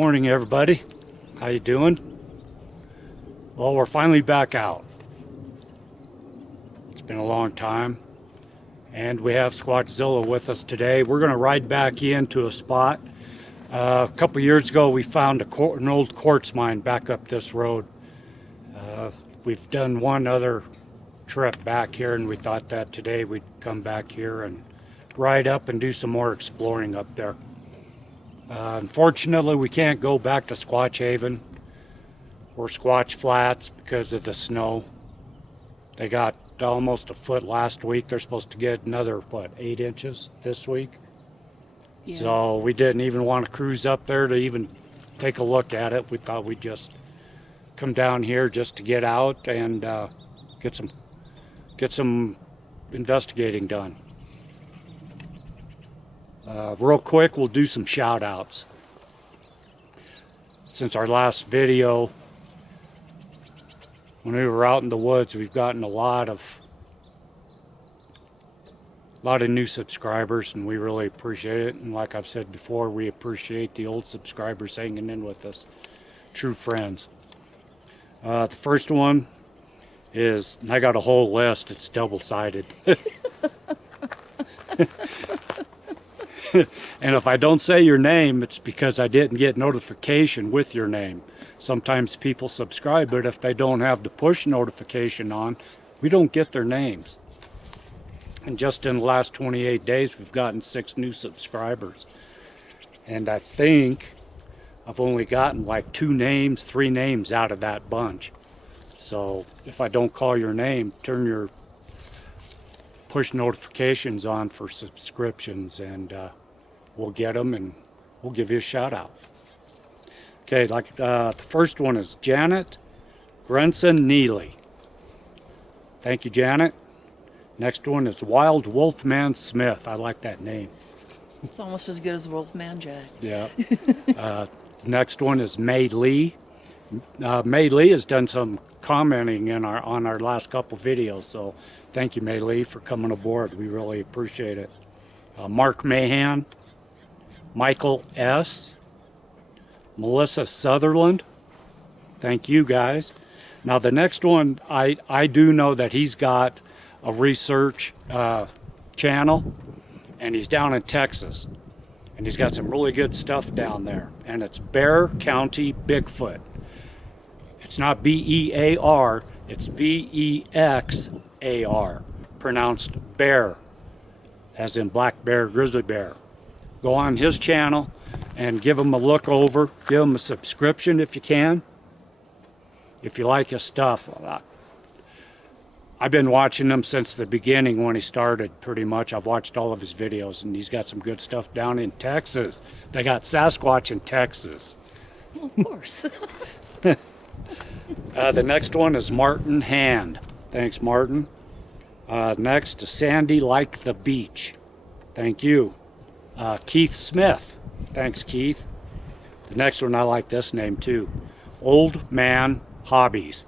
Morning, everybody. How you doing? Well, we're finally back out. It's been a long time, and we have Squatchzilla with us today. We're going to ride back into a spot. A couple years ago, we found an old quartz mine back up this road. We've done one other trip back here, and we thought that today we'd come back here and ride up and do some more exploring up there. Unfortunately, we can't go back to Squatch Haven or Squatch Flats because of the snow. They got almost a foot last week. They're supposed to get another, 8 inches this week? Yeah. So we didn't even want to cruise up there to even take a look at it. We thought we'd just come down here just to get out and get some investigating done. Real quick, we'll do some shout outs. Since our last video, when we were out in the woods, we've gotten a lot of new subscribers, and we really appreciate it. And like I've said before, we appreciate the old subscribers hanging in with us, true friends. The first one is, I got a whole list, it's double-sided. And if I don't say your name, it's because I didn't get notification with your name. Sometimes people subscribe, but if they don't have the push notification on, we don't get their names. And just in the last 28 days, we've gotten 6 new subscribers. And I think I've only gotten like 2 names, 3 names out of that bunch. So if I don't call your name, turn your push notifications on for subscriptions, and we'll get them and we'll give you a shout out. Okay, the first one is Janet Grenson Neely. Thank you, Janet. Next one is Wild Wolfman Smith. I like that name. It's almost as good as Wolfman Jack. Yeah. Next one is May Lee. May Lee has done some commenting on our last couple videos, so thank you, May Lee, for coming aboard. We really appreciate it. Mark Mahan, Michael S., Melissa Sutherland. Thank you, guys. Now, the next one, I do know that he's got a research channel, and he's down in Texas, and he's got some really good stuff down there, and it's Bear County Bigfoot. It's not B-E-A-R, it's B-E-X-A-R, pronounced bear, as in black bear, grizzly bear. Go on his channel and give him a look over, give him a subscription if you can, if you like his stuff. I've been watching him since the beginning when he started, pretty much. I've watched all of his videos, and he's got some good stuff down in Texas. They got Sasquatch in Texas. Well, of course. The next one is Martin Hand. Thanks, Martin. Next is Sandy Like the Beach. Thank you. Keith Smith. Thanks, Keith. The next one, I like this name too. Old Man Hobbies.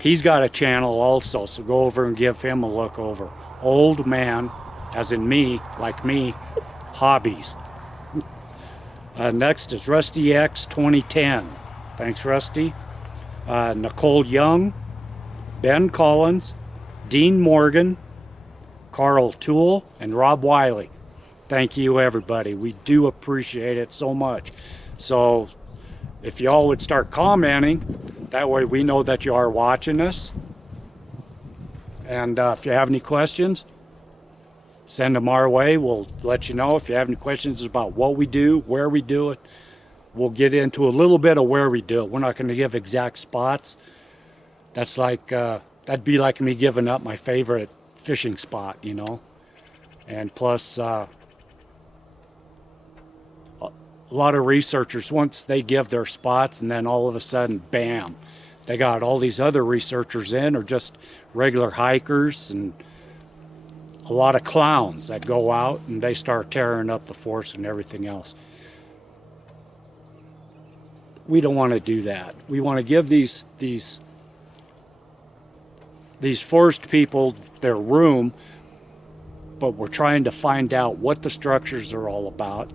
He's got a channel also, so go over and give him a look over. Old Man, as in me, like me, Hobbies. Next is Rusty X 2010. Thanks, Rusty. Nicole Young, Ben Collins, Dean Morgan, Carl Toole, and Rob Wiley. Thank you, everybody. We do appreciate it so much. So if y'all would start commenting, that way we know that you are watching us. And if you have any questions, send them our way. We'll let you know. If you have any questions about what we do, where we do it, we'll get into a little bit of where we do it. We're not going to give exact spots. That's like, that'd be like me giving up my favorite fishing spot, you know. And plus, a lot of researchers, once they give their spots, and then all of a sudden, bam, they got all these other researchers in, or just regular hikers, and a lot of clowns that go out and they start tearing up the forest and everything else. We don't want to do that. We want to give these forest people their room, but we're trying to find out what the structures are all about,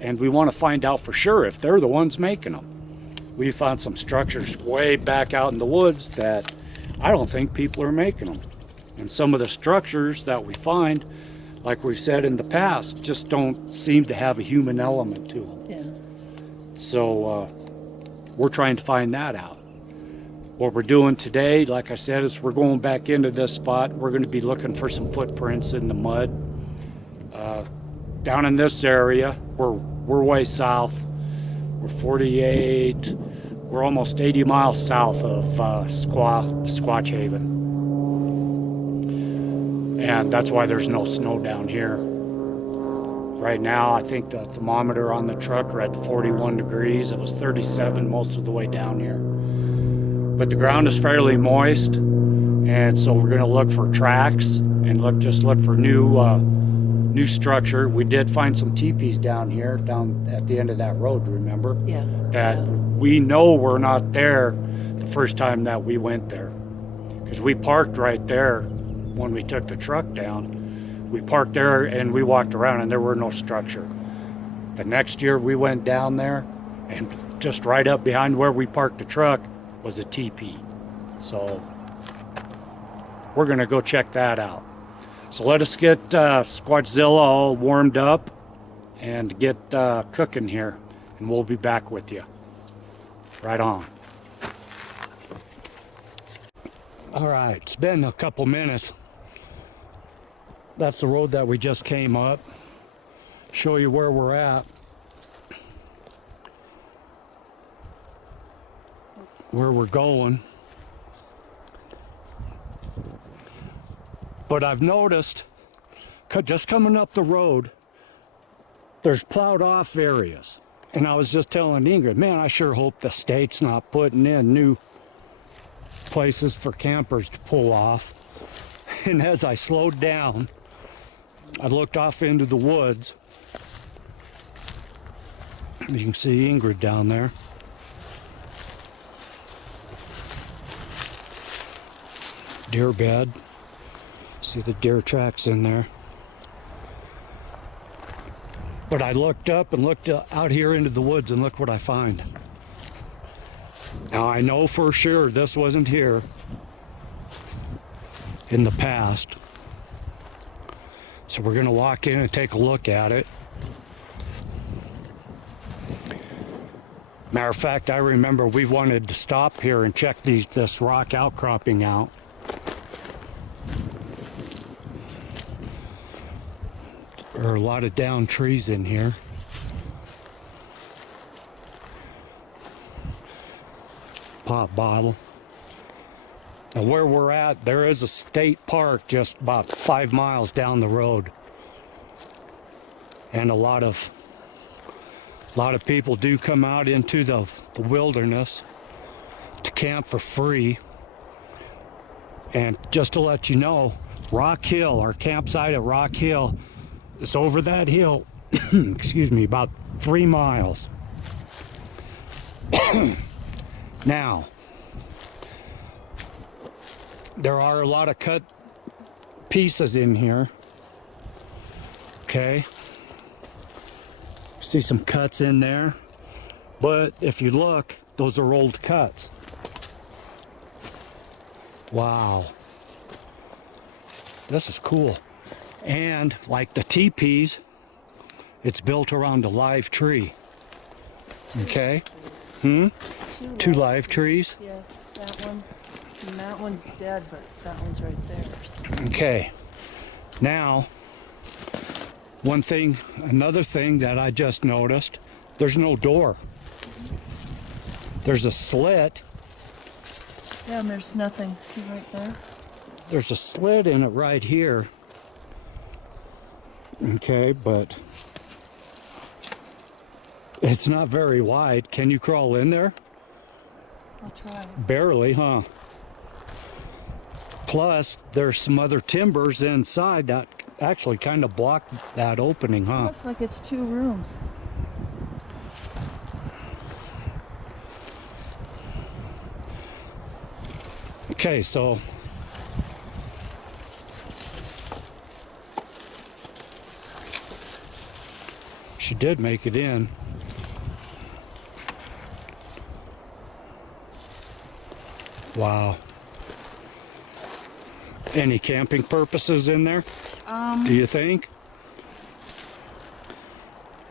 and we want to find out for sure if they're the ones making them. We found some structures way back out in the woods that I don't think people are making them. And some of the structures that we find, like we've said in the past, just don't seem to have a human element to them. Yeah. So we're trying to find that out. What we're doing today, like I said, is we're going back into this spot. We're going to be looking for some footprints in the mud. Down in this area, we're way south. We're 48, we're almost 80 miles south of Sasquatch Haven. And that's why there's no snow down here. Right now, I think the thermometer on the truck are at 41 degrees. It was 37 most of the way down here. But the ground is fairly moist, and so we're going to look for tracks and look for new structure. We did find some teepees down here, down at the end of that road, remember? Yeah. That yeah. we know were not there the first time that we went there. Because we parked right there when we took the truck down. We parked there and we walked around and there were no structure. The next year we went down there, and just right up behind where we parked the truck was a teepee. So we're gonna go check that out. So let us get Squatchzilla all warmed up and get cooking here, and we'll be back with you. Right on. All right, it's been a couple minutes. That's the road that we just came up. Show you where we're at. Where we're going. But I've noticed, just coming up the road, there's plowed off areas. And I was just telling Ingrid, man, I sure hope the state's not putting in new places for campers to pull off. And as I slowed down, I looked off into the woods. You can see Ingrid down there. Deer bed. See the deer tracks in there. But I looked up and looked out here into the woods, and look what I find. Now I know for sure this wasn't here in the past. So we're going to walk in and take a look at it. Matter of fact, I remember we wanted to stop here and check this rock outcropping out. There are a lot of downed trees in here. Pop bottle. And where we're at, there is a state park just about 5 miles down the road. And a lot of people do come out into the wilderness to camp for free. And just to let you know, Rock Hill, our campsite at Rock Hill, is over that hill, excuse me, about 3 miles. Now, there are a lot of cut pieces in here. Okay. See some cuts in there. But if you look, those are old cuts. Wow. This is cool. And like the teepees, it's built around a live tree. Okay? Two live trees. Yeah, that one. And that one's dead, but that one's right there. Okay. Now, another thing that I just noticed, there's no door. There's a slit. Yeah, and there's nothing. See right there? There's a slit in it right here. Okay, but it's not very wide. Can you crawl in there? I'll try. Barely, huh? Plus, there's some other timbers inside that actually kind of block that opening, huh? Looks like it's 2 rooms. Okay, so she did make it in. Wow. Any camping purposes in there? Do you think?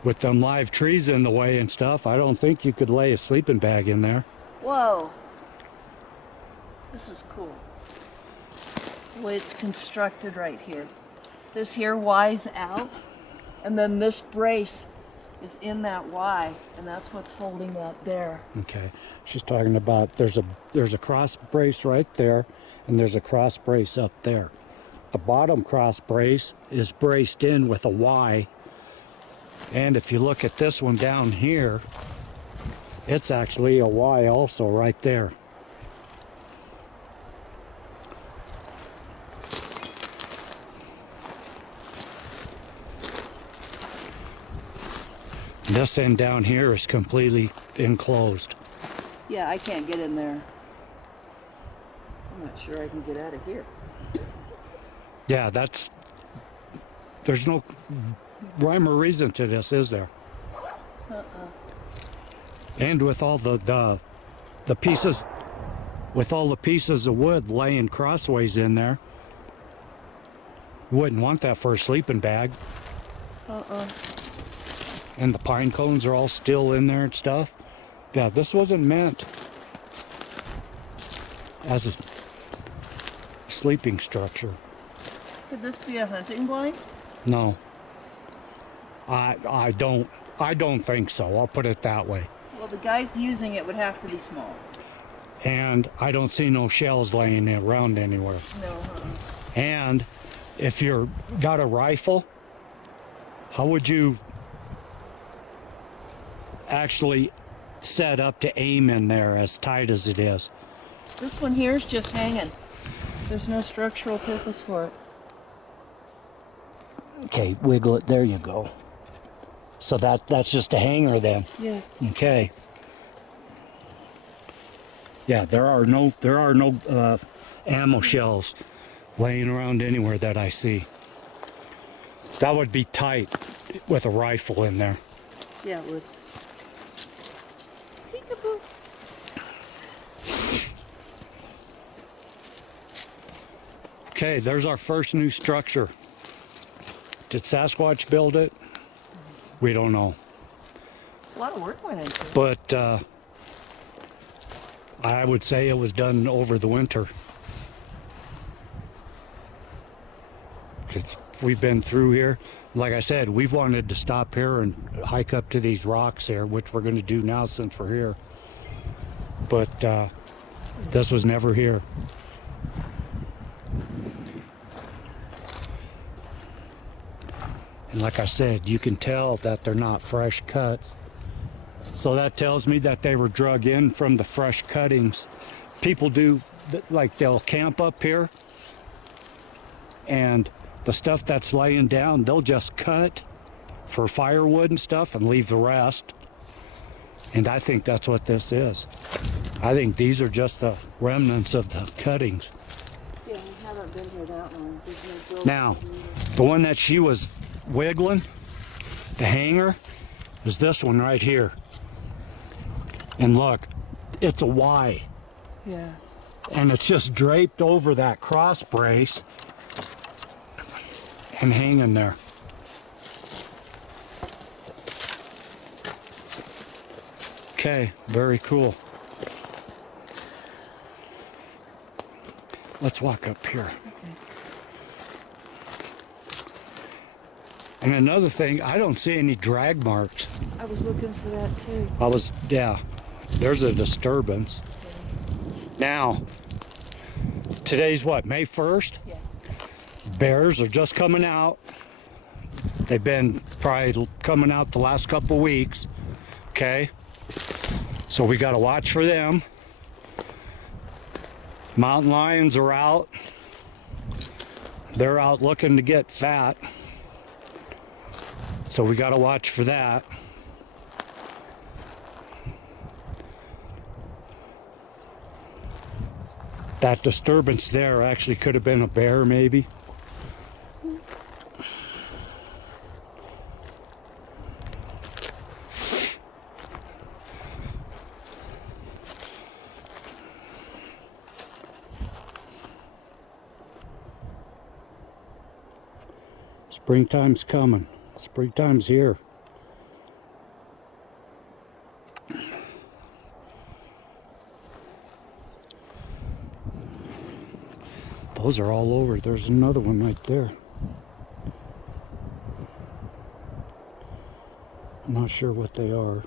With them live trees in the way and stuff, I don't think you could lay a sleeping bag in there. Whoa. This is cool. The way it's constructed right here. This here Y's out, and then this brace is in that Y, and that's what's holding that there. Okay. She's talking about there's a cross brace right there, and there's a cross brace up there. The bottom cross brace is braced in with a Y. And if you look at this one down here, it's actually a Y also right there. This end down here is completely enclosed. Yeah, I can't get in there. I'm not sure I can get out of here. Yeah, there's no rhyme or reason to this, is there? And with all the pieces, with all the pieces of wood laying crossways in there, you wouldn't want that for a sleeping bag. And the pine cones are all still in there and stuff. Yeah, this wasn't meant as a sleeping structure. Could this be a hunting blind? No. I don't think so. I'll put it that way. Well, the guys using it would have to be small. And I don't see no shells laying around anywhere. No, And if you're got a rifle, how would you actually set up to aim in there as tight as it is? This one here is just hanging. There's no structural purpose for it. Okay, wiggle it. There you go. So that's just a hanger then. Yeah. Okay. Yeah, there are no ammo shells laying around anywhere that I see. That would be tight with a rifle in there. Yeah, it would. Peekaboo. Okay, there's our first new structure. Did Sasquatch build it? We don't know. A lot of work went into it. But I would say it was done over the winter. 'Cause we've been through here. Like I said, we've wanted to stop here and hike up to these rocks here, which we're going to do now since we're here. But this was never here. And like I said, you can tell that they're not fresh cuts. So that tells me that they were drug in from the fresh cuttings. People do, like they'll camp up here, and the stuff that's laying down, they'll just cut for firewood and stuff and leave the rest. And I think that's what this is. I think these are just the remnants of the cuttings. Yeah, we haven't been here that long. There's no building. Now, the one that she was wiggling, the hanger, is this one right here. And look, it's a Y. Yeah. And it's just draped over that cross brace and hanging there. Okay, very cool. Let's walk up here. Okay. And another thing, I don't see any drag marks. I was looking for that too. Yeah, there's a disturbance. Now, today's what, May 1st? Yeah. Bears are just coming out. They've been probably coming out the last couple weeks. Okay? So we got to watch for them. Mountain lions are out. They're out looking to get fat. So we got to watch for that. That disturbance there actually could have been a bear, maybe. Springtime's coming. Springtime's here. Those are all over. There's another one right there. I'm not sure what they are.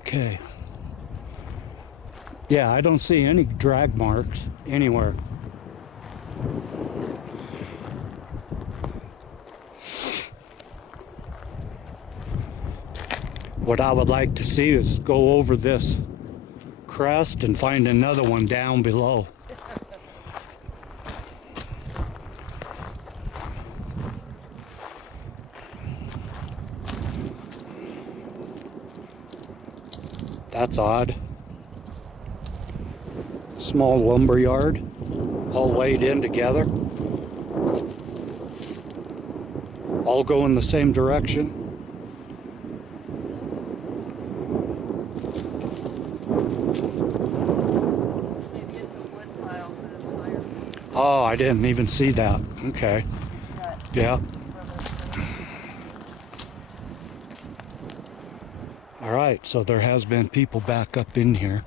Okay. Yeah, I don't see any drag marks anywhere. What I would like to see is go over this crest and find another one down below. That's odd. Small lumber yard, all laid in together. All go in the same direction. Maybe it's a wood pile for this fire. Oh, I didn't even see that. Okay. It's got Yeah. rubber. All right, so there has been people back up in here.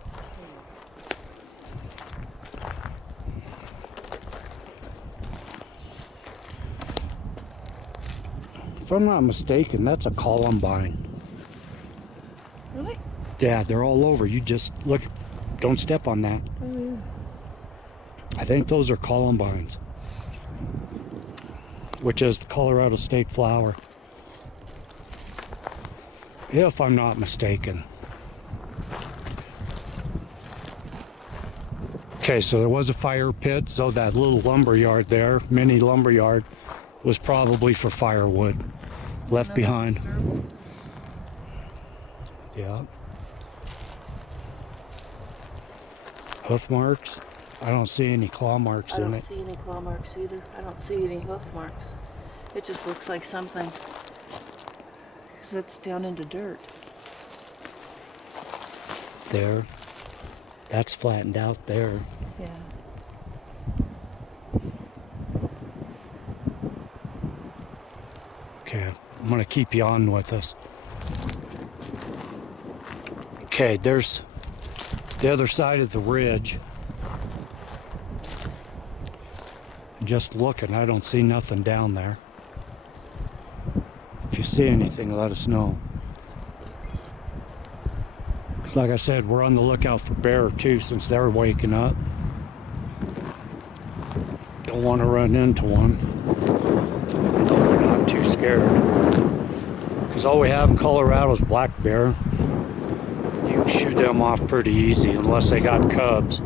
If I'm not mistaken, that's a columbine. Really? Yeah, they're all over. You just look, don't step on that. Oh, yeah. I think those are columbines, which is the Colorado state flower. If I'm not mistaken. Okay, so there was a fire pit, so that little lumber yard there, mini lumber yard, was probably for firewood left Another behind. disturbance. Yeah. Hoof marks? I don't see any claw marks I in don't it. see any claw marks either. I don't see any hoof marks. It just looks like something. Because it's down into dirt. There. That's flattened out there. Yeah. Okay, I'm gonna keep you on with us. Okay, there's the other side of the ridge. Just looking, I don't see nothing down there. If you see anything, let us know. 'Cause like I said, we're on the lookout for bear too, since they're waking up. Don't want to run into one. No, we're not too scared. Because all we have in Colorado is black bear. You can shoot them off pretty easy unless they got cubs.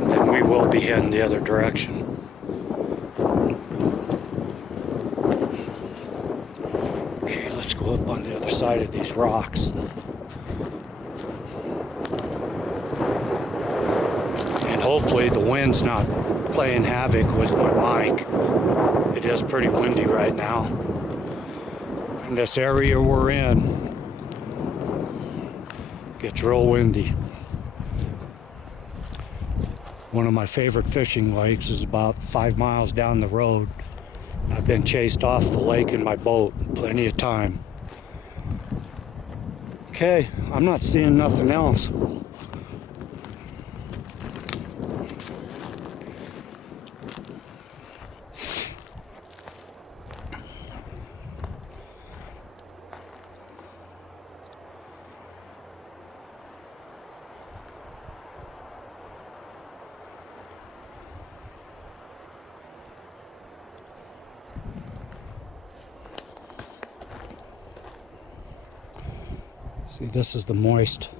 And then we will be heading the other direction. Okay, let's go up on the other side of these rocks. And hopefully the wind's not playing havoc with my mic. It is pretty windy right now. In this area we're in, gets real windy. One of my favorite fishing lakes is about 5 miles down the road. I've been chased off the lake in my boat plenty of time. Okay, I'm not seeing nothing else. See, this is the moist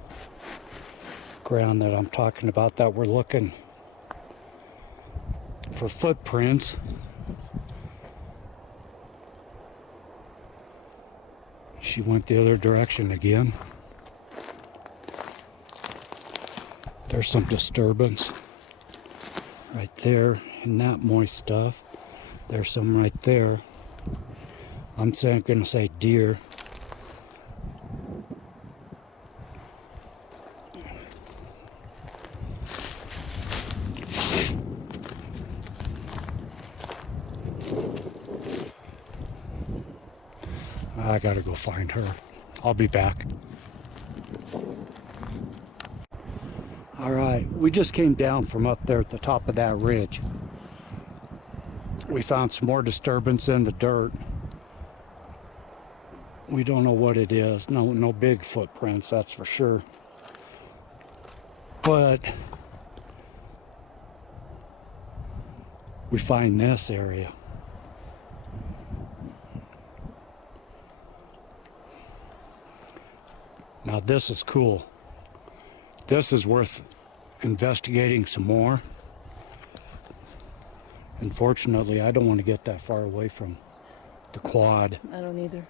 ground that I'm talking about, that we're looking for footprints. She went the other direction again. There's some disturbance right there in that moist stuff. There's some right there. I'm gonna say deer. I gotta go find her. I'll be back. All right, we just came down from up there at the top of that ridge. We found some more disturbance in the dirt. We don't know what it is. No big footprints, that's for sure. But we find this area. Now this is cool. This is worth investigating some more. Unfortunately, I don't want to get that far away from the quad. I don't either.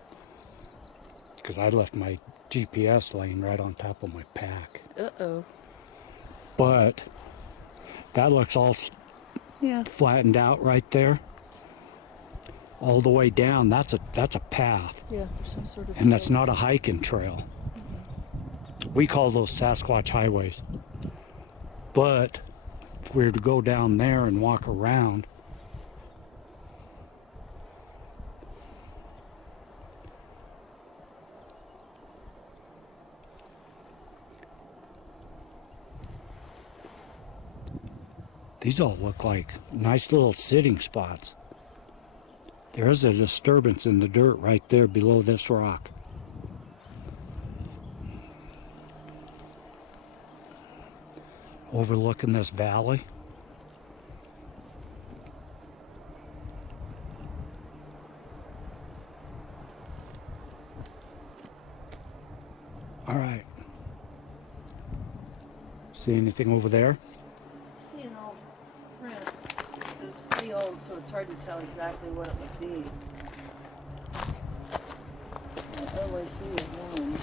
Because I left my GPS laying right on top of my pack. Uh-oh. But that looks all flattened out right there. All the way down, that's a path. Yeah, there's some sort of And that's not a hiking trail. We call those Sasquatch highways. But if we were to go down there and walk around, these all look like nice little sitting spots. There is a disturbance in the dirt right there below this rock. Overlooking this valley. All right. See anything over there? See an old print. It's pretty old, so it's hard to tell exactly what it would be. All I see is one.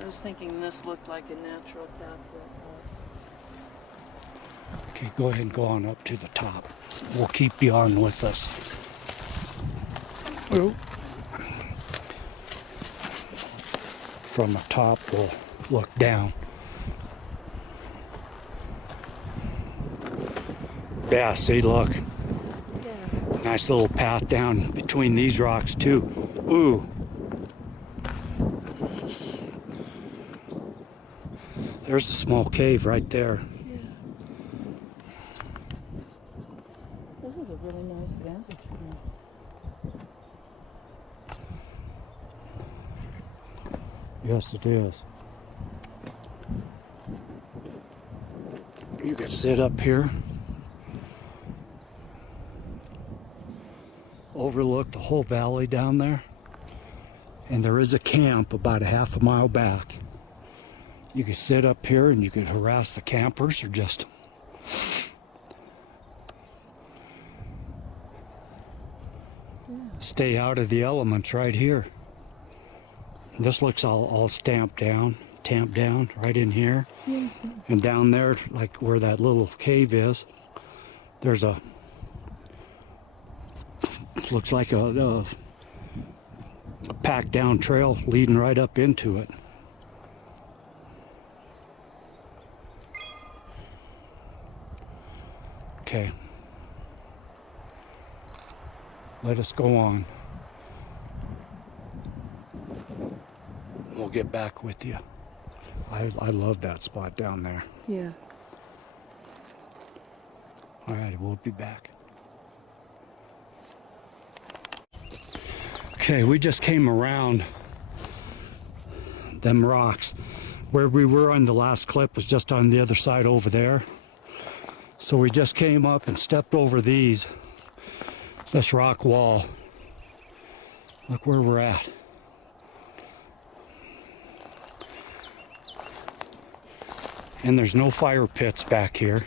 I was thinking this looked like a natural path. Okay, go ahead and go on up to the top. We'll keep you on with us. Oh. From the top, we'll look down. Yeah, see, look. Yeah. Nice little path down between these rocks, too. Ooh. There's a small cave right there. Yeah. This is a really nice vantage point. Yes, it is. You can sit up here, overlook the whole valley down there, and there is a camp about a half a mile back. You could sit up here and you could harass the campers or just stay out of the elements right here. This looks all tamped down right in here. Yeah. And down there, like where that little cave is, there's it looks like a packed down trail leading right up into it. Okay. Let us go on. We'll get back with you. I love that spot down there. Yeah. All right, we'll be back. Okay, we just came around them rocks. Where we were on the last clip was just on the other side over there. So we just came up and stepped over this rock wall. Look where we're at. And there's no fire pits back here.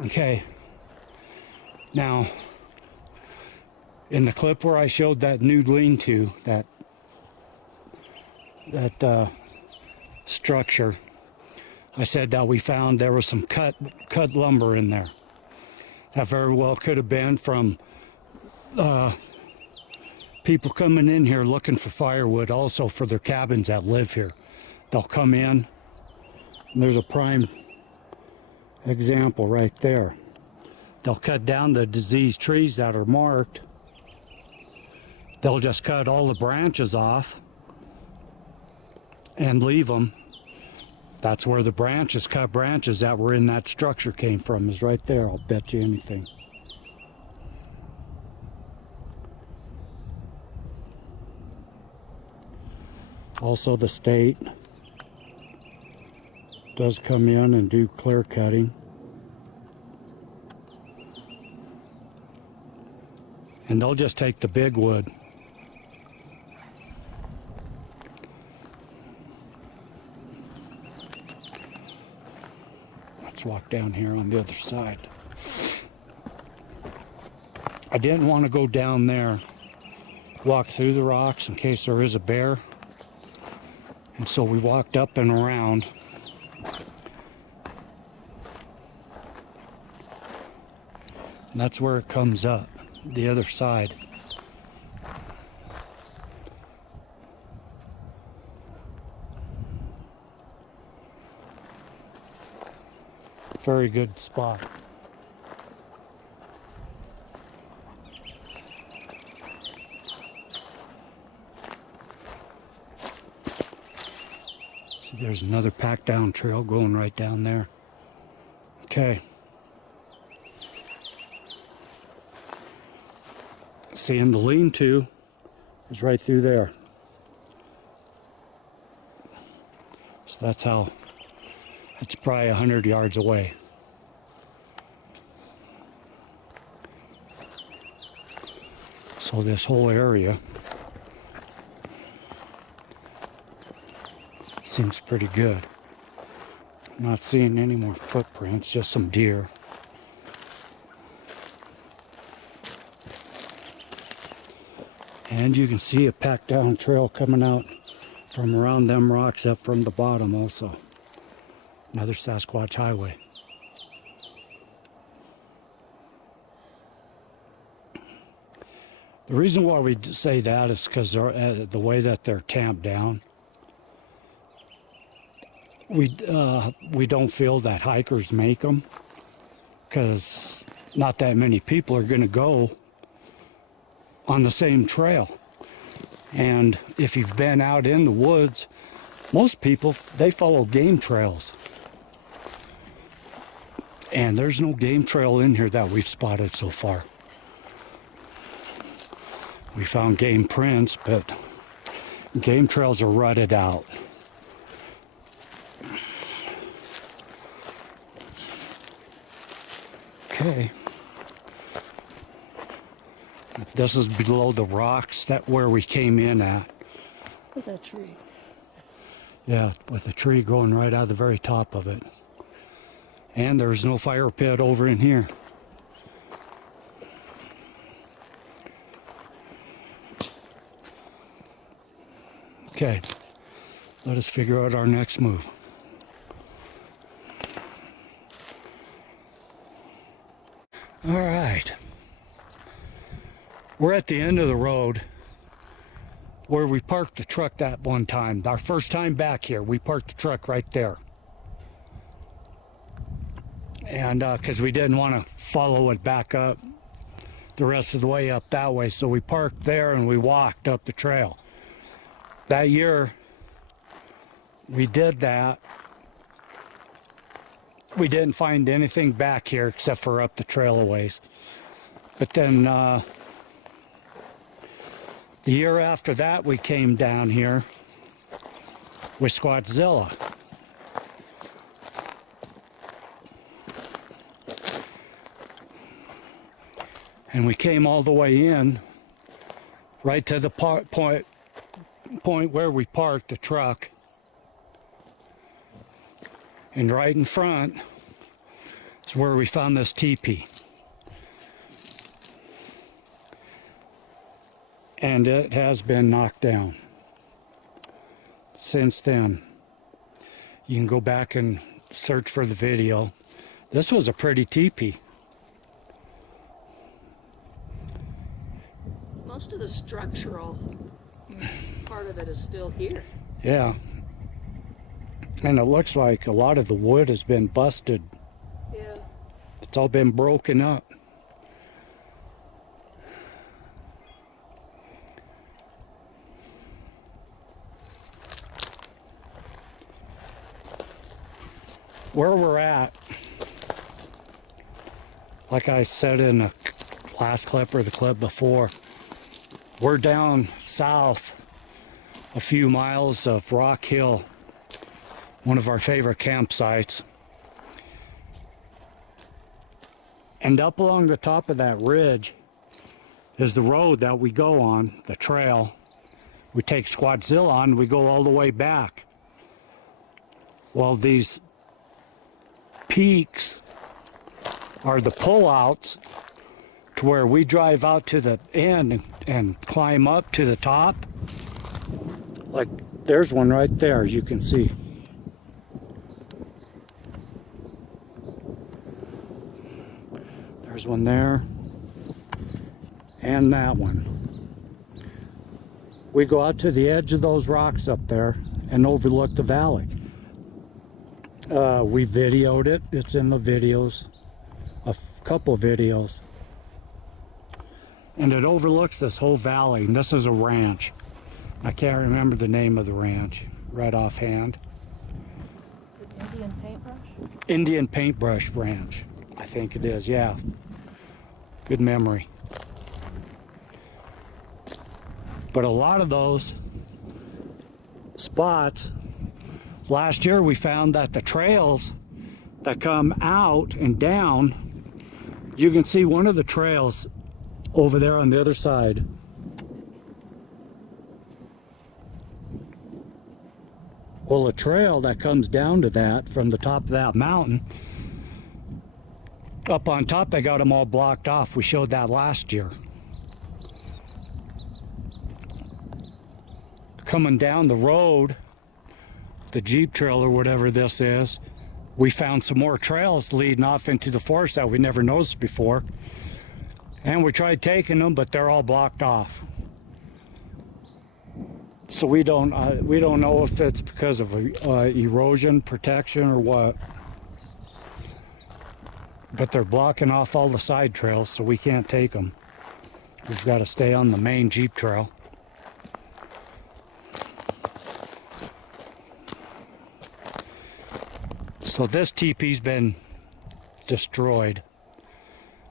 Okay, now in the clip where I showed that nude lean-to, that structure, I said that we found there was some cut lumber in there. That very well could have been from people coming in here looking for firewood, also for their cabins that live here. They'll come in, and there's a prime example right there. They'll cut down the diseased trees that are marked. They'll just cut all the branches off and leave them. That's where the cut branches that were in that structure came from, is right there. I'll bet you anything. Also, the state does come in and do clear cutting. And they'll just take the big wood. Let's walk down here on the other side. I didn't want to go down there, walk through the rocks in case there is a bear. And so we walked up and around. And that's where it comes up, the other side. Very good spot. See, there's another packed down trail going right down there. Okay. Seeing the lean-to is right through there. So that's how, it's probably 100 yards away. So this whole area seems pretty good. I'm not seeing any more footprints, just some deer. And you can see a packed down trail coming out from around them rocks up from the bottom also. Another Sasquatch highway. The reason why we say that is because the way that they're tamped down. We don't feel that hikers make them, because not that many people are going to go on the same trail. And if you've been out in the woods, most people, they follow game trails. And there's no game trail in here that we've spotted so far. We found game prints, but game trails are rutted out. Okay. This is below the rocks that where we came in at. With that tree. Yeah, with the tree growing right out of the very top of it. And there's no fire pit over in here. Okay, let us figure out our next move. All right. We're at the end of the road where we parked the truck that one time. Our first time back here, we parked the truck right there. And because we didn't want to follow it back up the rest of the way up that way, so we parked there and we walked up the trail. That year we did that. We didn't find anything back here except for up the trail a ways. But then the year after that we came down here with Squatzilla. And we came all the way in, right to the point where we parked the truck. And right in front is where we found this teepee. And it has been knocked down since then. You can go back and search for the video. This was a pretty teepee. most of the structural part of it is still here. Yeah. And it looks like a lot of the wood has been busted. Yeah. It's all been broken up. Where we're at, like I said in the last clip or the clip before, we're down south a few miles of Rock Hill, one of our favorite campsites. And up along the top of that ridge is the road that we go on, the trail. We take Squatzilla on, we go all the way back. Well, these peaks are the pullouts to where we drive out to the end and climb up to the top. Like, there's one right there, you can see. There's one there, and that one. We go out to the edge of those rocks up there and overlook the valley. We videoed it. It's in the videos, a couple of videos. And it overlooks this whole valley, and this is a ranch. I can't remember the name of the ranch right offhand. Indian paintbrush? Indian Paintbrush Ranch, I think it is, yeah. Good memory. But a lot of those spots, last year we found that the trails that come out and down, you can see one of the trails over there on the other side. Well, the trail that comes down to that from the top of that mountain, up on top they got them all blocked off. We showed that last year. Coming down the road, the Jeep trail or whatever this is, we found some more trails leading off into the forest that we never noticed before. And we tried taking them, but they're all blocked off. So we don't know if it's because of erosion protection or what. But they're blocking off all the side trails, so we can't take them. We've got to stay on the main Jeep trail. So this teepee's been destroyed.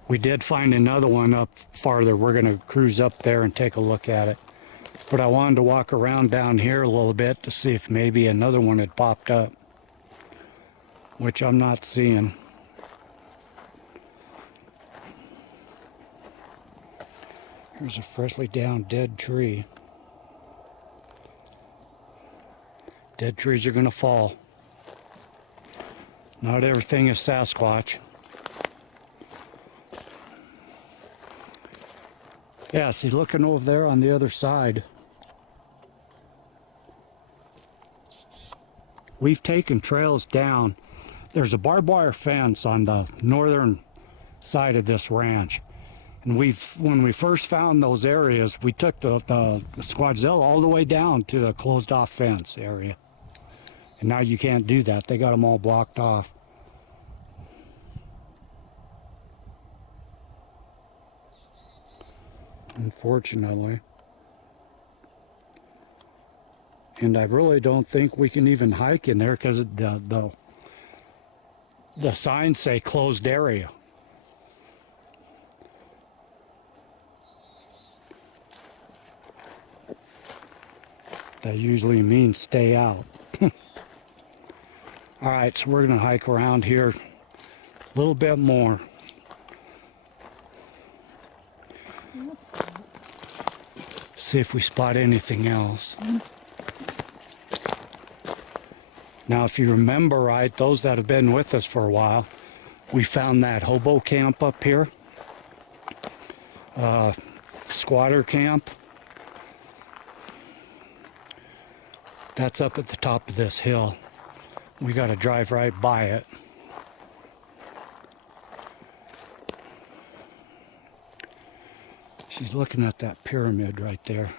We did find another one up farther. We're going to cruise up there and take a look at it. But I wanted to walk around down here a little bit to see if maybe another one had popped up, which I'm not seeing. Here's a freshly down dead tree. Dead trees are going to fall. Not everything is Sasquatch. Yeah, see, looking over there on the other side, we've taken trails down. There's a barbed wire fence on the northern side of this ranch. And when we first found those areas, we took the Squatzilla all the way down to the closed off fence area. And now you can't do that. They got them all blocked off. Unfortunately. And I really don't think we can even hike in there because the signs say closed area. That usually means stay out. All right, so we're going to hike around here a little bit more. See if we spot anything else. Now, if you remember right, those that have been with us for a while, we found that hobo camp up here. Squatter camp. That's up at the top of this hill. We got to drive right by it. She's looking at that pyramid right there.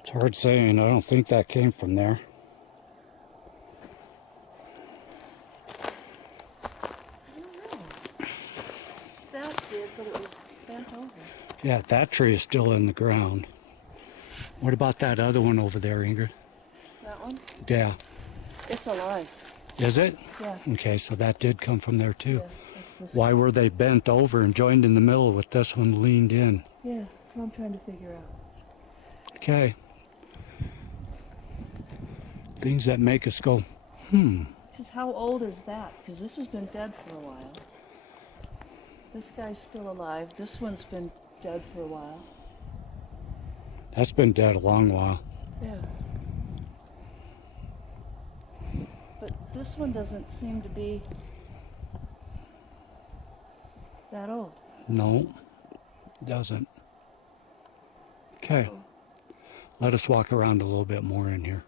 It's hard saying. I don't think that came from there. That did, but it was bent over. Yeah, that tree is still in the ground. What about that other one over there, Ingrid? That one? Yeah. It's alive. Is it? Yeah. Okay, so that did come from there too. Yeah, that's this Why were they bent over and joined in the middle with this one leaned in? Yeah, that's what I'm trying to figure out. Okay. Things that make us go, Because how old is that? Because this has been dead for a while. This guy's still alive. This one's been dead for a while. That's been dead a long while. Yeah. But this one doesn't seem to be that old. No, doesn't. Okay, So, let us walk around a little bit more in here.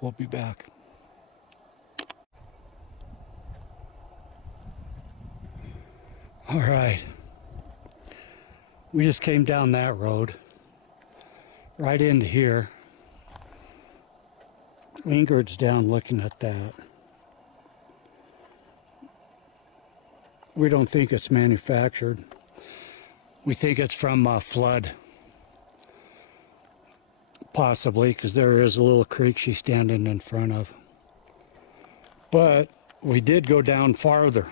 We'll be back. All right. We just came down that road, right into here. Ingrid's down looking at that. We don't think it's manufactured. We think it's from a flood. Possibly, because there is a little creek she's standing in front of. But we did go down farther.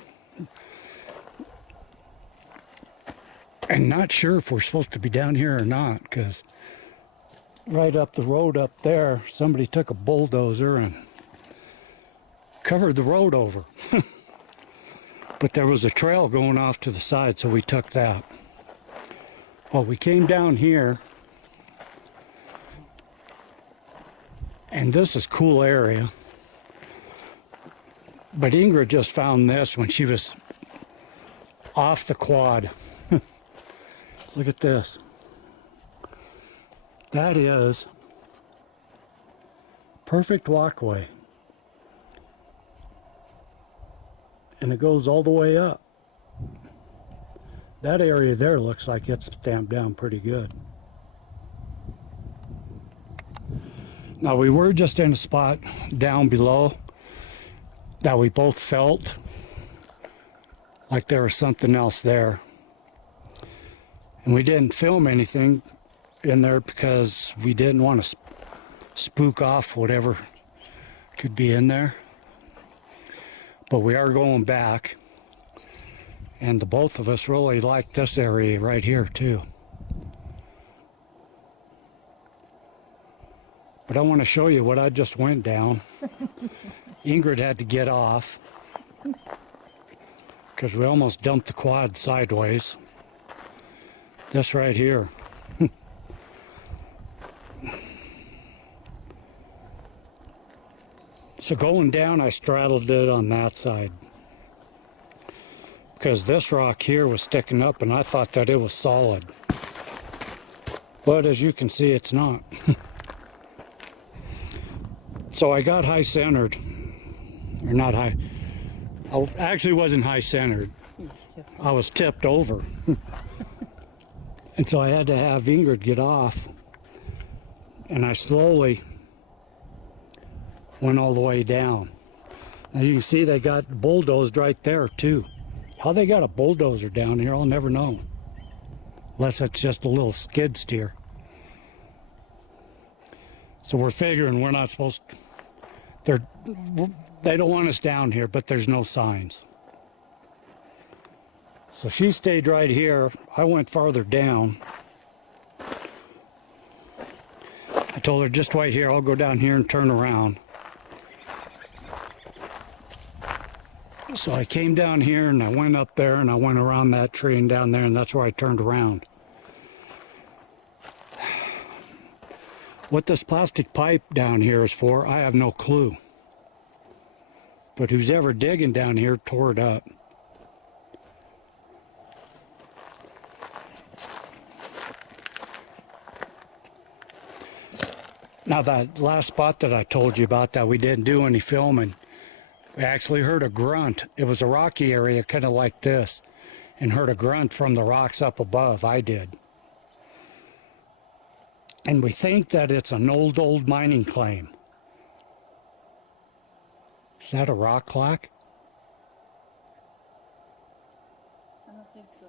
And not sure if we're supposed to be down here or not, because right up the road up there, somebody took a bulldozer and covered the road over. But there was a trail going off to the side, so we took that. Well, we came down here, and this is a cool area. But Ingrid just found this when she was off the quad. Look at this. That is perfect walkway. And it goes all the way up. That area there looks like it's stamped down pretty good. Now we were just in a spot down below that we both felt like there was something else there. And we didn't film anything in there because we didn't want to spook off whatever could be in there. But we are going back. And the both of us really like this area right here too. But I want to show you what I just went down. Ingrid had to get off because we almost dumped the quad sideways. This right here. So going down, I straddled it on that side because this rock here was sticking up and I thought that it was solid. But as you can see, it's not. So I got high centered, or not high, I actually wasn't high centered. I was tipped over. And so I had to have Ingrid get off, and I slowly went all the way down. Now you can see they got bulldozed right there too. How they got a bulldozer down here, I'll never know. Unless it's just a little skid steer. So we're figuring we're not supposed to, they don't want us down here, but there's no signs. So she stayed right here. I went farther down. I told her, just wait here, I'll go down here and turn around. So I came down here and I went up there and I went around that tree and down there, and that's where I turned around. What this plastic pipe down here is for, I have no clue. But who's ever digging down here tore it up. Now that last spot that I told you about that we didn't do any filming, we actually heard a grunt. It was a rocky area kind of like this, and heard a grunt from the rocks up above. I did. And we think that it's an old mining claim. Is that a rock clack? I don't think so.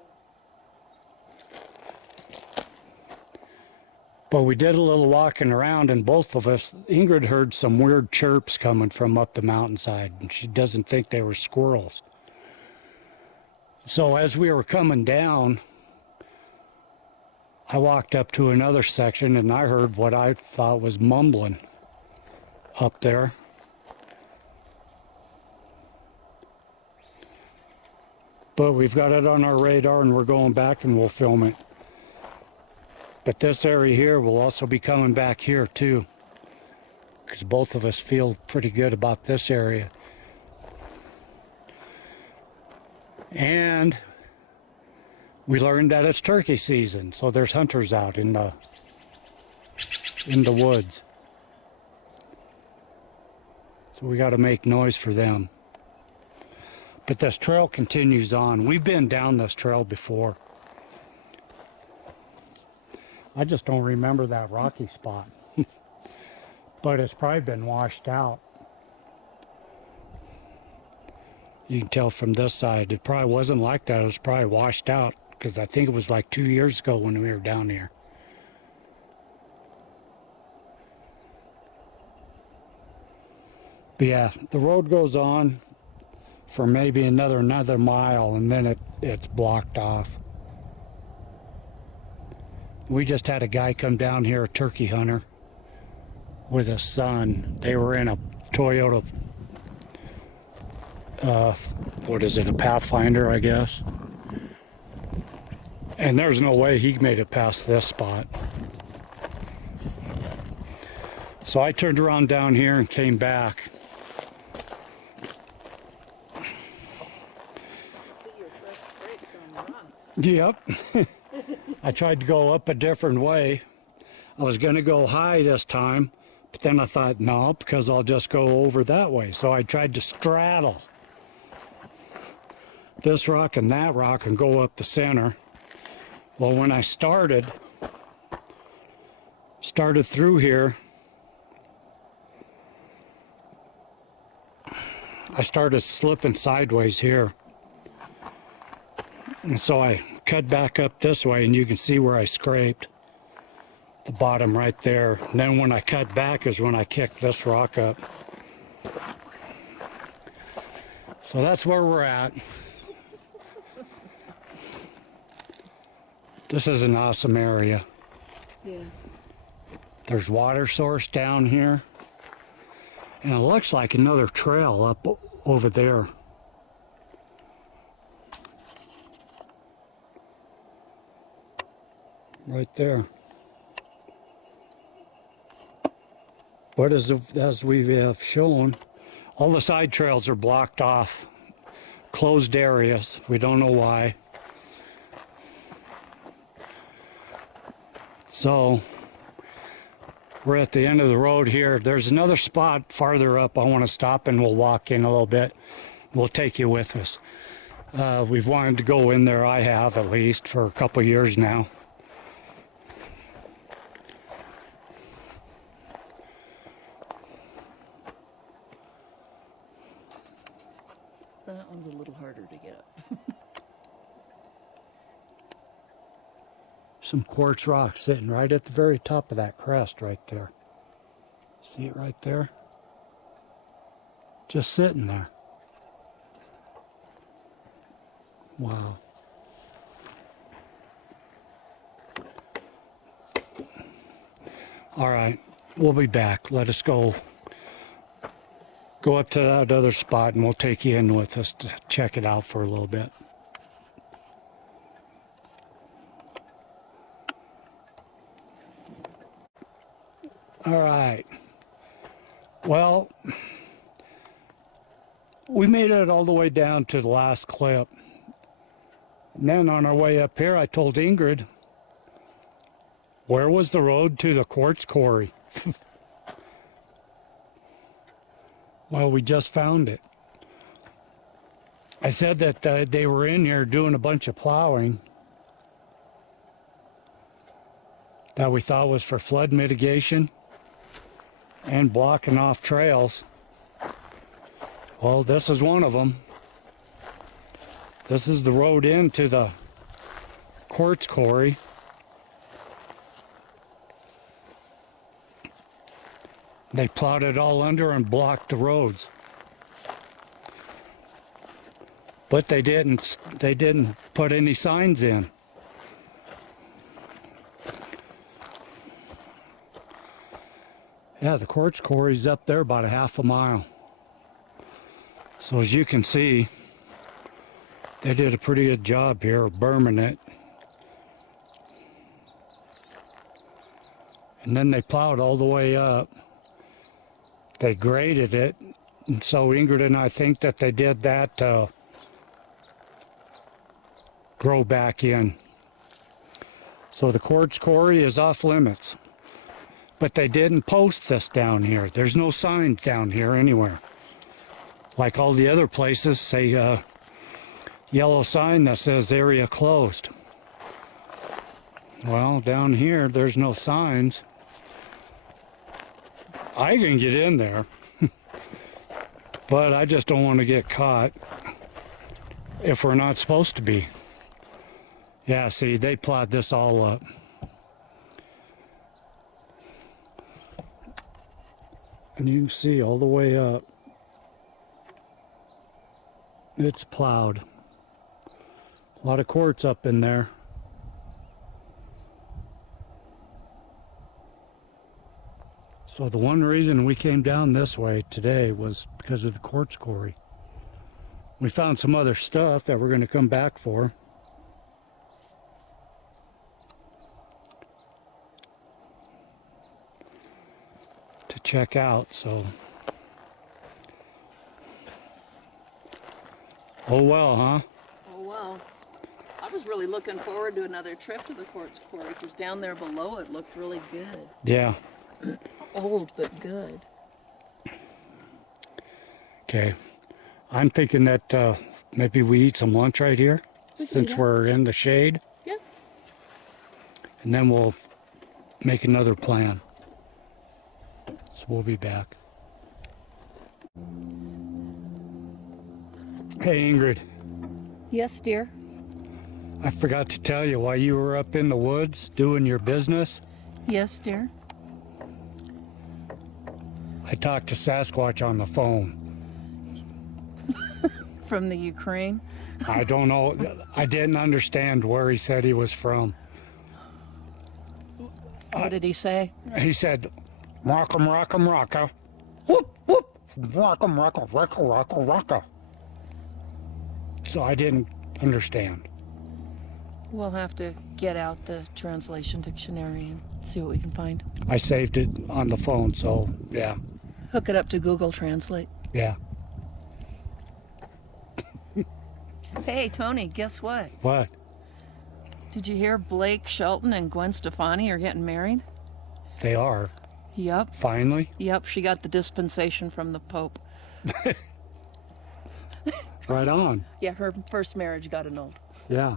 But we did a little walking around, and both of us, Ingrid heard some weird chirps coming from up the mountainside, and she doesn't think they were squirrels. So as we were coming down, I walked up to another section, and I heard what I thought was mumbling up there. But we've got it on our radar, and we're going back, and we'll film it. But this area here will also be coming back here too, because both of us feel pretty good about this area. And we learned that it's turkey season, so there's hunters out in the woods. So we got to make noise for them. But this trail continues on. We've been down this trail before. I just don't remember that rocky spot. But it's probably been washed out. You can tell from this side, it probably wasn't like that. It was probably washed out, because I think it was like 2 years ago when we were down here. But yeah, the road goes on for maybe another mile, and then it's blocked off. We just had a guy come down here, a turkey hunter, with his son. They were in a Toyota, what is it, a Pathfinder, I guess. And there's no way he made it past this spot. So I turned around down here and came back. Yep. I tried to go up a different way. I was going to go high this time, but then I thought, no, because I'll just go over that way. So I tried to straddle this rock and that rock and go up the center. Well, when I started through here, I started slipping sideways here. And so I cut back up this way, and you can see where I scraped the bottom right there. And then when I cut back is when I kicked this rock up. So that's where we're at. This is an awesome area. Yeah. There's water source down here. And it looks like another trail up over there. Right there. But as we have shown, all the side trails are blocked off. Closed areas. We don't know why. So we're at the end of the road here. There's another spot farther up I want to stop, and we'll walk in a little bit. We'll take you with us. We've wanted to go in there, I have at least, for a couple years now. That one's a little harder to get up. Some quartz rock sitting right at the very top of that crest right there. See it right there? Just sitting there. Wow. All right, we'll be back. Let us go up to that other spot, and we'll take you in with us to check it out for a little bit. Well, we made it all the way down to the last clip. And then on our way up here, I told Ingrid, where was the road to the Quartz Quarry? Well, we just found it. I said that they were in here doing a bunch of plowing that we thought was for flood mitigation and blocking off trails. Well, this is one of them. This is the road into the Quartz Quarry. They plowed it all under and blocked the roads. But they didn't put any signs in. Yeah, the Quartz Quarry's up there about a half a mile. So as you can see, they did a pretty good job here of berming it. And then they plowed all the way up. They graded it. And so Ingrid and I think that they did that to grow back in. So the Quartz Quarry is off limits. But they didn't post this down here. There's no signs down here anywhere. Like all the other places, say yellow sign that says area closed. Well, down here, there's no signs. I can get in there, but I just don't want to get caught if we're not supposed to be. Yeah, see, they plowed this all up. And you can see all the way up, it's plowed. A lot of quartz up in there. So the one reason we came down this way today was because of the Quartz Quarry. We found some other stuff that we're going to come back for. To check out, so. Oh well, huh? Oh, wow. I was really looking forward to another trip to the Quartz Quarry because down there below it looked really good. Yeah. Old, but good. Okay. I'm thinking that maybe we eat some lunch right here since we're in the shade. Yeah. And then we'll make another plan. So we'll be back. Hey Ingrid, Yes, dear. I forgot to tell you why you were up in the woods doing your business. Yes, dear. I talked to Sasquatch on the phone. From the Ukraine. I don't know. I didn't understand where he said he was from. What did he say? He said, "Rock'em, rock'em, rocka, whoop whoop, rock'em, rocka, rocka, rocka, rocka." So I didn't understand. We'll have to get out the translation dictionary and see what we can find. I saved it on the phone, so yeah, Hook it up to Google Translate. yeah. Hey, Tony, guess what? What? Did you hear Blake Shelton and Gwen Stefani are getting married? They are Yep. finally. Yep, she got the dispensation from the Pope. Right on. Yeah, her first marriage got annulled. Yeah.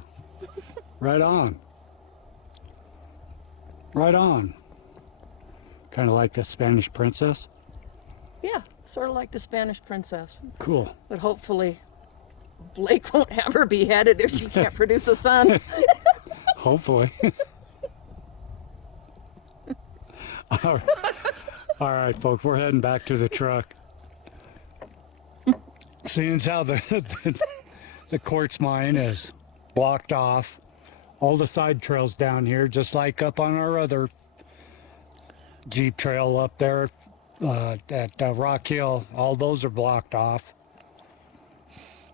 Right on. Right on. Kind of like the Spanish princess. Yeah, sort of like the Spanish princess. Cool. But hopefully Blake won't have her beheaded if she can't produce a son. Hopefully. All right, folks, we're heading back to the truck. Seeing as how the quartz mine is blocked off, all the side trails down here, just like up on our other Jeep trail up there at Rock Hill, all those are blocked off.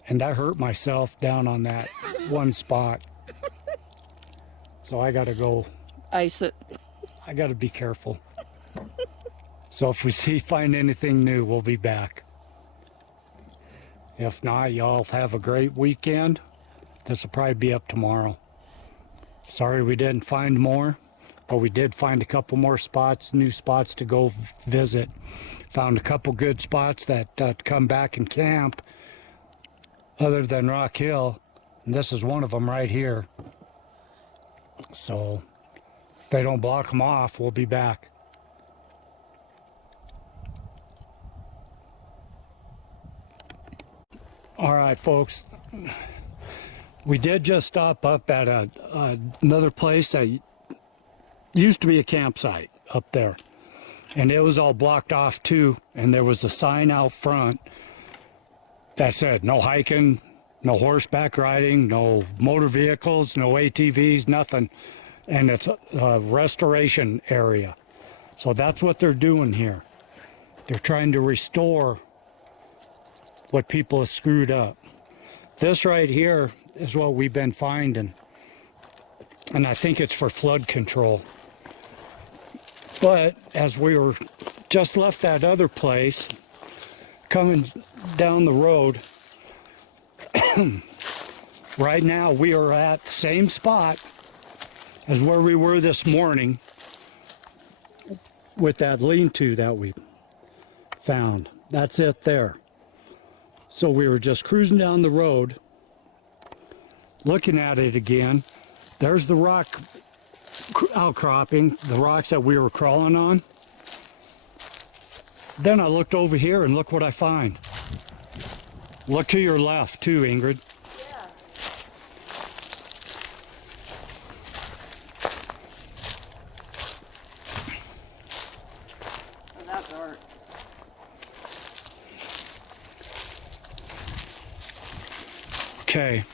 And I hurt myself down on that one spot. So I gotta go. Ice it. I gotta be careful. So if we find anything new, we'll be back. If not, y'all have a great weekend. This will probably be up tomorrow. Sorry we didn't find more, but we did find a couple more spots, new spots to go visit. Found a couple good spots that come back and camp other than Rock Hill. And this is one of them right here. So if they don't block them off, we'll be back. All right, folks. We did just stop up at another place that used to be a campsite up there. And it was all blocked off too. And there was a sign out front that said no hiking, no horseback riding, no motor vehicles, no ATVs, nothing. And it's a restoration area. So that's what they're doing here. They're trying to restore what people have screwed up. This right here is what we've been finding. And I think it's for flood control. But as we were just left that other place, coming down the road, right now we are at the same spot as where we were this morning with that lean-to that we found. That's it there. So we were just cruising down the road, looking at it again. There's the rock outcropping, the rocks that we were crawling on. Then I looked over here and look what I find. Look to your left too, Ingrid. Yeah. Oh, that's art. Okay.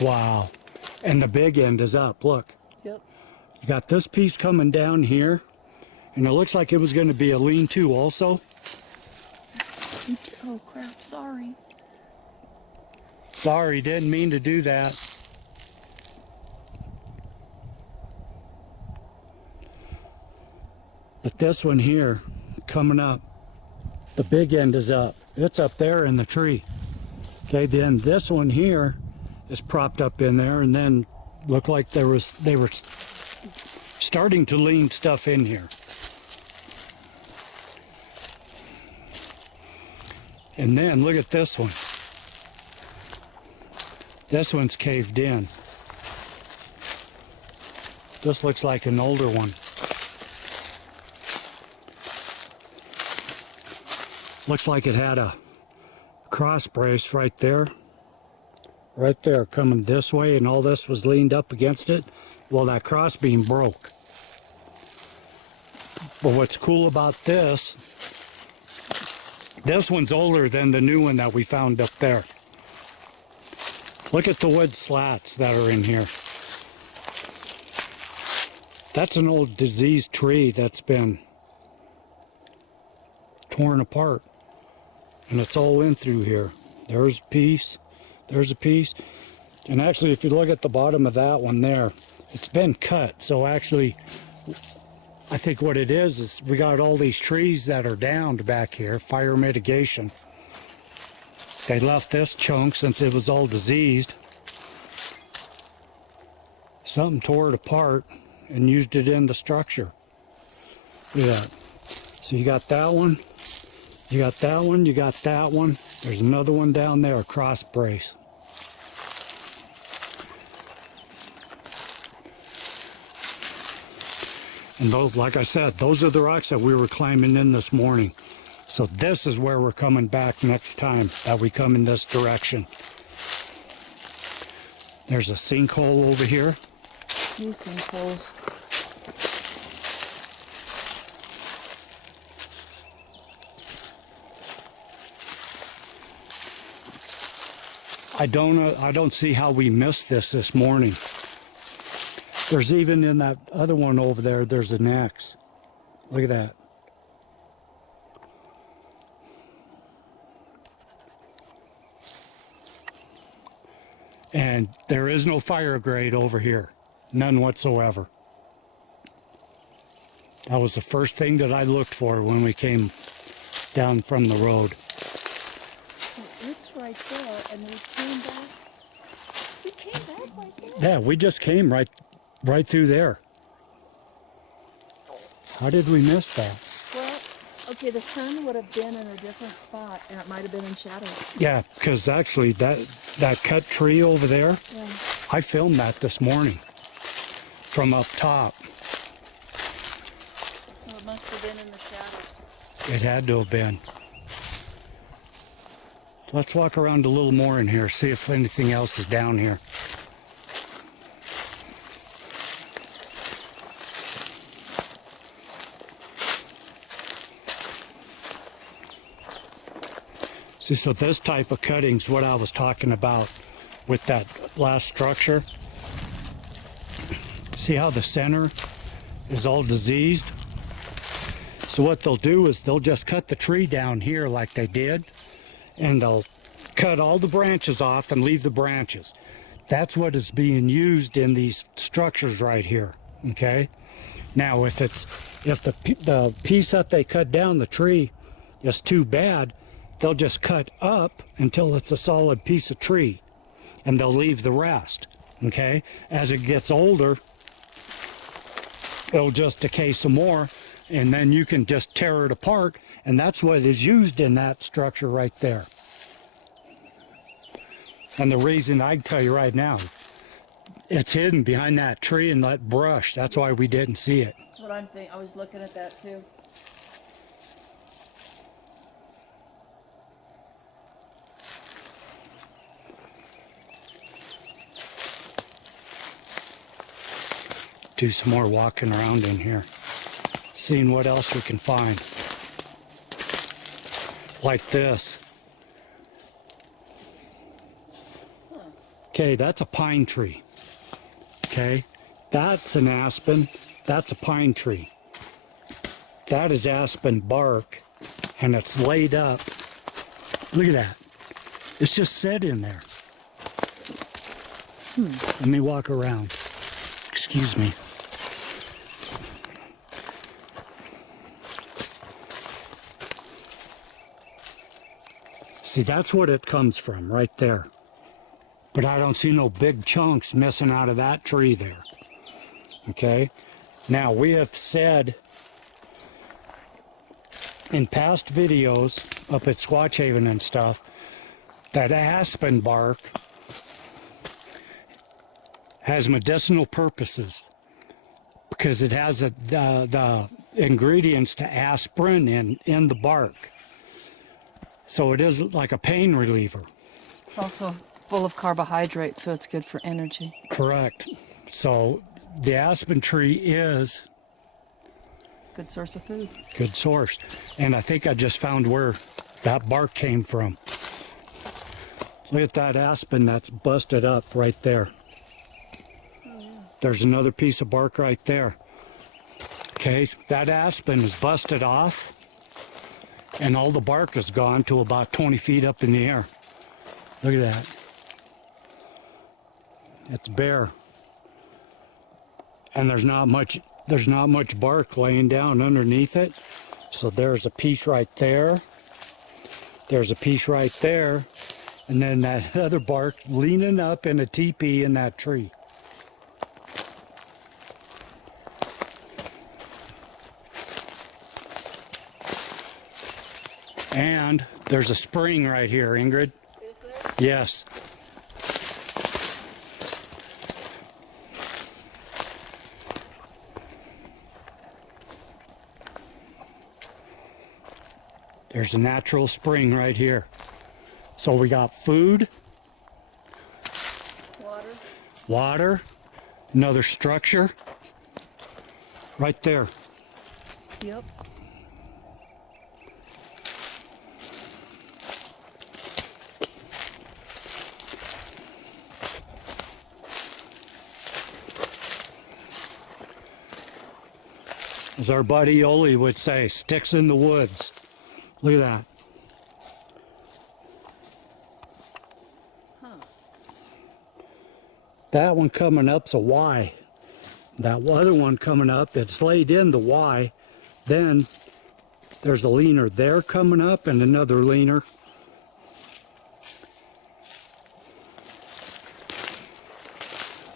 Wow. And the big end is up, look. Yep. You got this piece coming down here, and it looks like it was going to be a lean-to also. Oops. Oh crap, sorry. Sorry, didn't mean to do that. But this one here, coming up, the big end is up. It's up there in the tree. Okay, then this one here is propped up in there, and then looked like they were starting to lean stuff in here. And then look at this one. This one's caved in. This looks like an older one. Looks like it had a cross brace right there. Right there, coming this way, and all this was leaned up against it. Well, that cross beam broke. But what's cool about this one's older than the new one that we found up there. Look at the wood slats that are in here. That's an old diseased tree that's been torn apart. And it's all in through here. There's a piece. There's a piece. And actually, if you look at the bottom of that one there, it's been cut. So actually, I think what it is we got all these trees that are downed back here, fire mitigation. They left this chunk since it was all diseased. Something tore it apart and used it in the structure. Look at that. So you got that one, you got that one, you got that one. There's another one down there, a cross brace. And those, like I said, those are the rocks that we were climbing in this morning. So this is where we're coming back next time that we come in this direction. There's a sinkhole over here. These sinkholes. I don't see how we missed this morning. There's even in that other one over there, there's an X. Look at that. And there is no fire grade over here. None whatsoever. That was the first thing that I looked for when we came down from the road. So it's right there, and we came back. We came back right there. Yeah, we just came right through there. How did we miss that? Well, okay, the sun would have been in a different spot, and it might have been in shadow. Yeah, because actually that cut tree over there, Yeah. I filmed that this morning from up top. So it must have been in the shadows. It had to have been. Let's walk around a little more in here, see if anything else is down here. See, so this type of cutting's what I was talking about with that last structure. See how the center is all diseased? So what they'll do is they'll just cut the tree down here like they did, and they'll cut all the branches off and leave the branches. That's what is being used in these structures right here, okay? Now, if the piece that they cut down, the tree, is too bad, they'll just cut up until it's a solid piece of tree, and they'll leave the rest, okay? As it gets older, it'll just decay some more, and then you can just tear it apart, and that's what is used in that structure right there. And the reason, I can tell you right now, it's hidden behind that tree and that brush. That's why we didn't see it. That's what I'm thinking. I was looking at that too. Do some more walking around in here, seeing what else we can find. Like this. Okay, that's a pine tree. Okay, that's an aspen, that's a pine tree. That is aspen bark, and it's laid up. Look at that. It's just set in there. Let me walk around. Excuse me. See, that's what it comes from, right there. But I don't see no big chunks missing out of that tree there. Okay? Now, we have said in past videos up at Squatch Haven and stuff that aspen bark has medicinal purposes because it has the ingredients to aspirin in the bark. So it is like a pain reliever. It's also full of carbohydrates, so it's good for energy. Correct. So the aspen tree is Good source of food. good source. And I think I just found where that bark came from. Look at that aspen that's busted up right there. There's another piece of bark right there. Okay, that aspen is busted off, and all the bark is gone to about 20 feet up in the air. Look at that. It's bare. And there's not much bark laying down underneath it. So there's a piece right there. There's a piece right there. And then that other bark leaning up in a teepee in that tree. And there's a spring right here, Ingrid. Is there? Yes. There's a natural spring right here. So we got food, water, another structure right there. Yep. As our buddy Yoli would say, sticks in the woods. Look at that. That one coming up's a Y. That other one coming up, it's laid in the Y. Then there's a leaner there coming up and another leaner.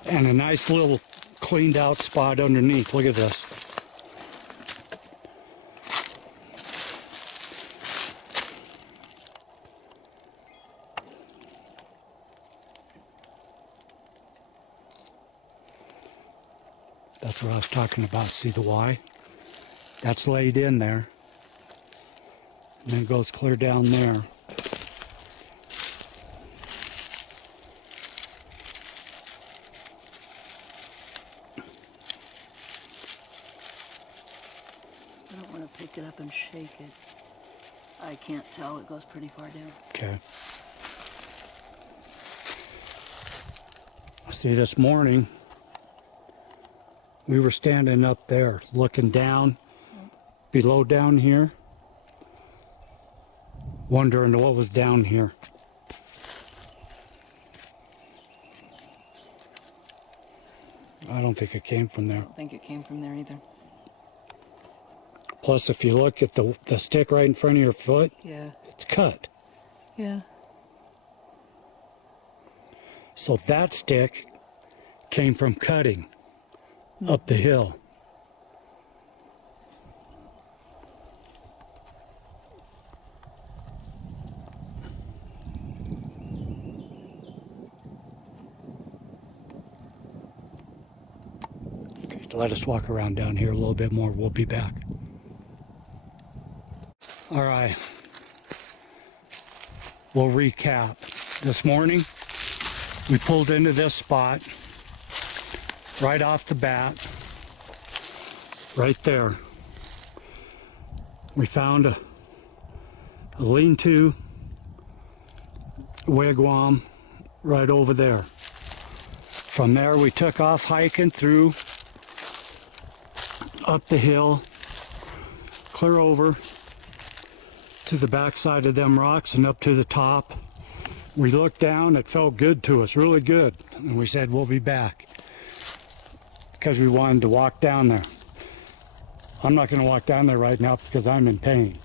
And a nice little cleaned out spot underneath. Look at this. That's what I was talking about. See the Y? That's laid in there. And then it goes clear down there. I don't want to pick it up and shake it. I can't tell. It goes pretty far down. Okay. See, this morning, we were standing up there, looking down, below down here, wondering what was down here. I don't think it came from I there. don't think it came from there either. Plus, if you look at the stick right in front of your foot, Yeah. it's cut. Yeah. So that stick came from cutting up the hill. Okay, let us walk around down here a little bit more. We'll be back. All right. We'll recap. This morning, we pulled into this spot right off the bat, right there. We found a lean-to wigwam right over there. From there, we took off hiking through up the hill, clear over to the backside of them rocks and up to the top. We looked down, it felt good to us, really good. And we said, we'll be back. Because we wanted to walk down there. I'm not going to walk down there right now because I'm in pain.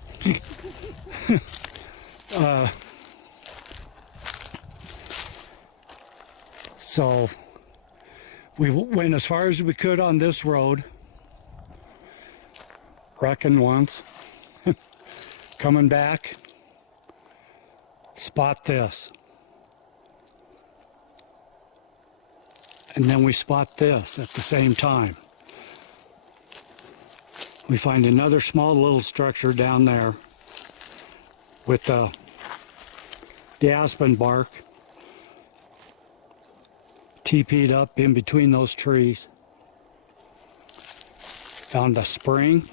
So we went as far as we could on this road. Wrecking once. Coming back. Spot this. And then we spot this at the same time. We find another small little structure down there with the aspen bark teepeed up in between those trees. Found a spring.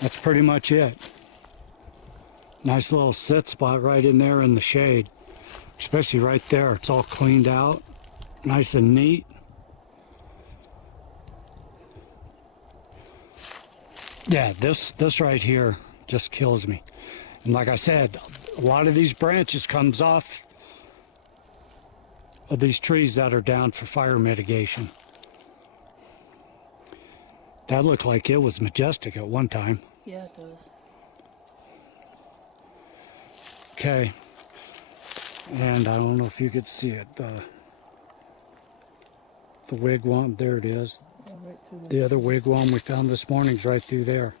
That's pretty much it. Nice little sit spot right in there in the shade. Especially right there. It's all cleaned out. Nice and neat. Yeah, this right here just kills me. And like I said, a lot of these branches comes off of these trees that are down for fire mitigation. That looked like it was majestic at one time. Yeah, it does. Okay. And I don't know if you could see it. The wigwam, there it is. Yeah, right through there. The other wigwam we found this morning is right through there.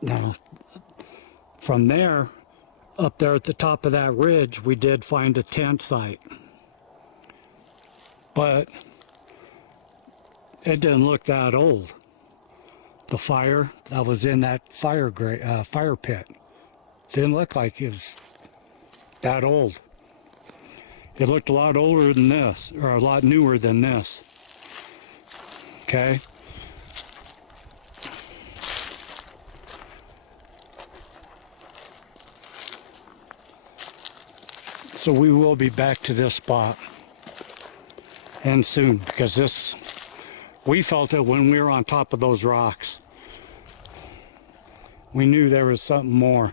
Now, from there, up there at the top of that ridge, we did find a tent site. But it didn't look that old. The fire that was in that fire pit didn't look like it was that old. It looked a lot older than this, or a lot newer than this. Okay? So we will be back to this spot. And soon, because this, we felt it when we were on top of those rocks. We knew there was something more.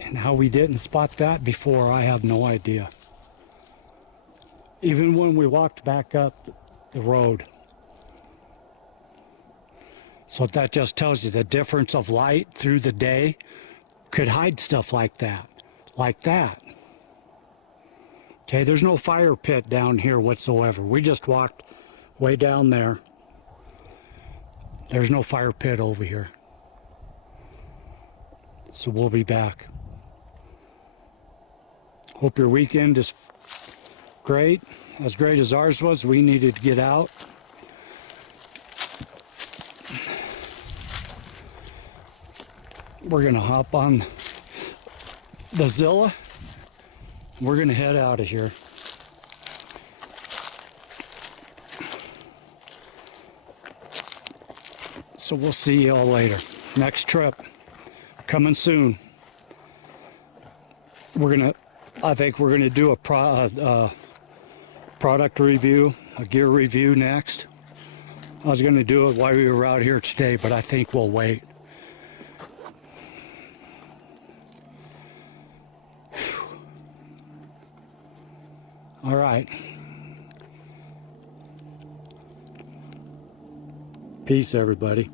And how we didn't spot that before, I have no idea. even when we walked back up the road. So that just tells you the difference of light through the day could hide stuff like that. Like that. Okay, there's no fire pit down here whatsoever. We just walked way down there. There's no fire pit over here. So we'll be back. Hope your weekend is great. As great as ours was. We needed to get out. We're going to hop on the Zilla. We're going to head out of here. So we'll see you all later. Next trip coming soon. I think we're gonna do a product review, a gear review next. I was gonna do it while we were out here today, but I think we'll wait. All right. Peace, everybody.